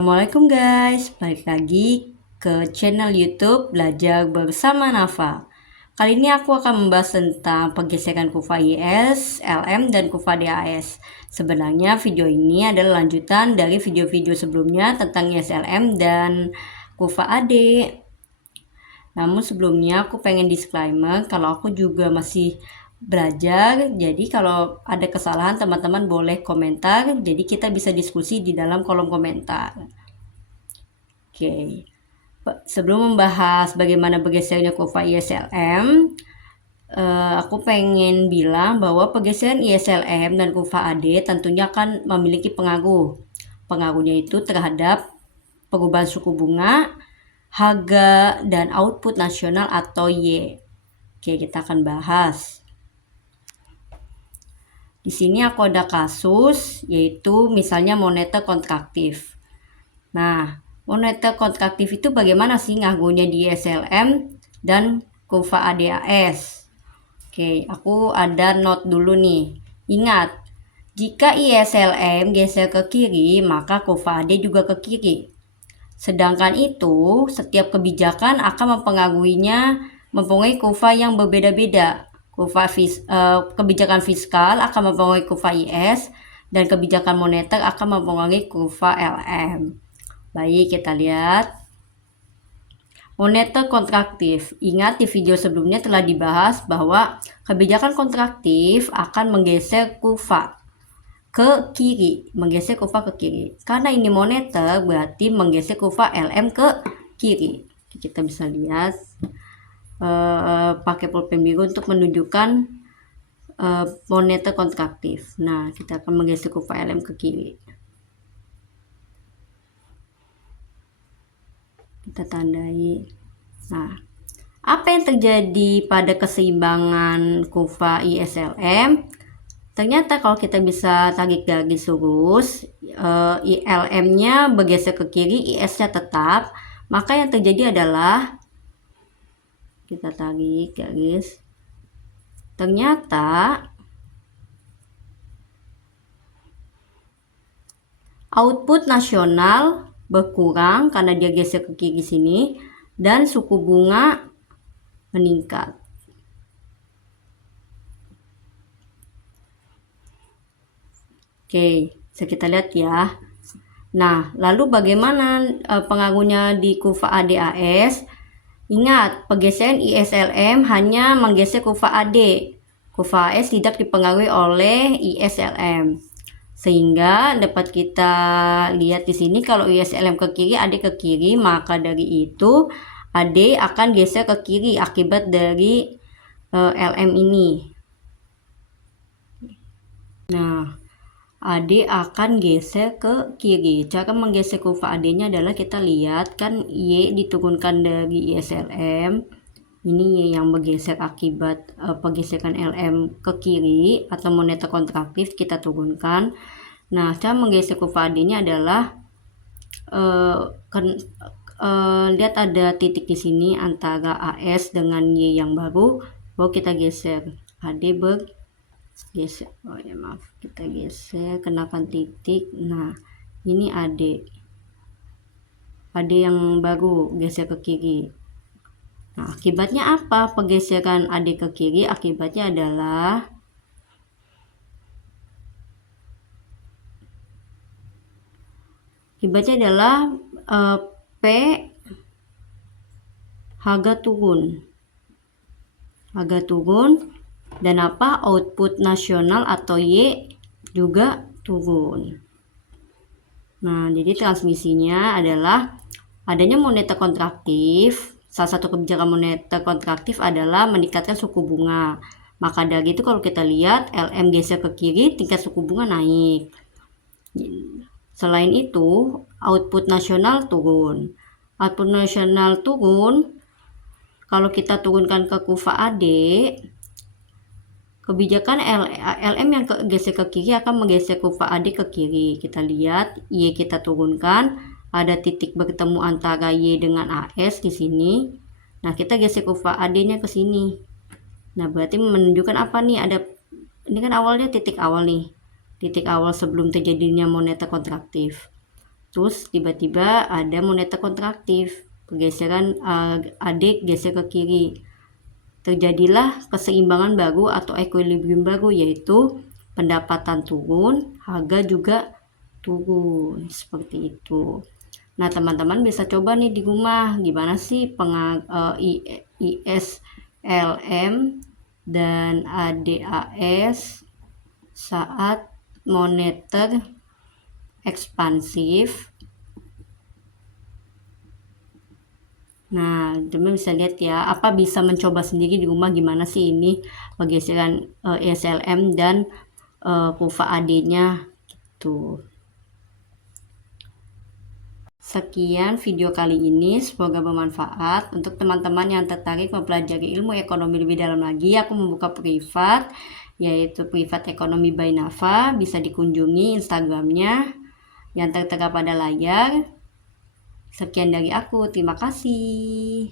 Assalamualaikum guys, balik lagi ke channel YouTube Belajar Bersama Nafa. Kali ini aku akan membahas tentang pergesekan kufa IS, LM, dan kufa DAS. Sebenarnya video ini adalah lanjutan dari video-video sebelumnya tentang ISLM dan kufa AD. Namun sebelumnya aku pengen disclaimer kalau aku juga masih belajar, jadi kalau ada kesalahan teman-teman boleh komentar, jadi kita bisa diskusi di dalam kolom komentar. Oke, sebelum membahas bagaimana bergesernya kurva ISLM, aku pengen bilang bahwa pergeseran ISLM dan kurva AD tentunya akan memiliki pengaruh. Pengaruhnya itu terhadap perubahan suku bunga, harga, dan output nasional atau Y. Oke, kita akan bahas. Di sini aku ada kasus, yaitu misalnya moneter kontraktif. Nah, moneter kontraktif itu bagaimana sih ngaruhnya di SLM dan kurva ADAS? Oke, aku ada note dulu nih. Ingat, jika ISLM geser ke kiri, maka kurva AD juga ke kiri. Sedangkan itu, setiap kebijakan akan mempengaruhi kurva yang berbeda-beda. Kebijakan fiskal akan mempengaruhi kurva IS dan kebijakan moneter akan mempengaruhi kurva LM. Baik, kita lihat. Moneter kontraktif. Ingat di video sebelumnya telah dibahas bahwa kebijakan kontraktif akan menggeser kurva ke kiri, Karena ini moneter berarti menggeser kurva LM ke kiri. Kita bisa lihat pakai pulpen biru untuk menunjukkan moneter kontraktif. Nah, kita akan menggeser kurva LM ke kiri. Kita tandai. Nah, apa yang terjadi pada keseimbangan kurva ISLM? Ternyata kalau kita bisa tarik garis lurus, ILM-nya bergeser ke kiri, IS-nya tetap, maka yang terjadi adalah kita tarik garis. Ternyata output nasional berkurang karena dia geser ke kiri sini dan suku bunga meningkat. Oke, bisa kita lihat ya. Nah, lalu bagaimana pengaruhnya di kurva ADAS? Ingat, pergeseran ISLM hanya menggeser kurva AD. Kurva AS tidak dipengaruhi oleh ISLM. Sehingga dapat kita lihat di sini kalau ISLM ke kiri, AD ke kiri, maka dari itu AD akan geser ke kiri akibat dari LM ini. Nah, AD akan geser ke kiri. Cara menggeser kurva AD-nya adalah kita lihat kan Y diturunkan dari ISLM. Ini Y yang bergeser akibat pergeseran LM ke kiri atau moneter kontraktif kita turunkan. Nah, cara menggeser kurva AD-nya adalah lihat ada titik di sini antara AS dengan Y yang baru kita geser. AD geser, kita geser, kenakan titik. Nah, ini AD yang baru geser ke kiri. Nah, akibatnya apa pergeseran AD ke kiri? Akibatnya adalah P harga turun dan output nasional atau Y juga turun. Nah, jadi transmisinya adalah adanya moneter kontraktif. Salah satu kebijakan moneter kontraktif adalah meningkatkan suku bunga. Maka dari itu kalau kita lihat LM geser ke kiri, tingkat suku bunga naik. Selain itu, output nasional turun. Kalau kita turunkan ke kurva AD, kebijakan LM yang geser ke kiri akan menggeser kurva AD ke kiri. Kita lihat Y kita turunkan, ada titik bertemu antara Y dengan AS di sini. Nah, kita geser kurva AD-nya ke sini. Nah, berarti menunjukkan apa nih? Ini kan awalnya titik awal nih. Titik awal sebelum terjadinya moneter kontraktif. Terus tiba-tiba ada moneter kontraktif, pergeseran AD geser ke kiri. Terjadilah keseimbangan baru atau equilibrium baru, yaitu pendapatan turun, harga juga turun, seperti itu. Nah, teman-teman bisa coba nih di rumah, gimana sih ISLM dan ADAS saat moneter ekspansif. Nah, teman bisa lihat ya, apa bisa mencoba sendiri di rumah gimana sih ini pergeseran ISLM dan kurva AD-nya gitu. Sekian video kali ini, semoga bermanfaat. Untuk teman-teman yang tertarik mempelajari ilmu ekonomi lebih dalam lagi, aku membuka privat, yaitu Privat Ekonomi by Nafa. Bisa dikunjungi Instagramnya yang tertera pada layar. Sekian dari aku, terima kasih.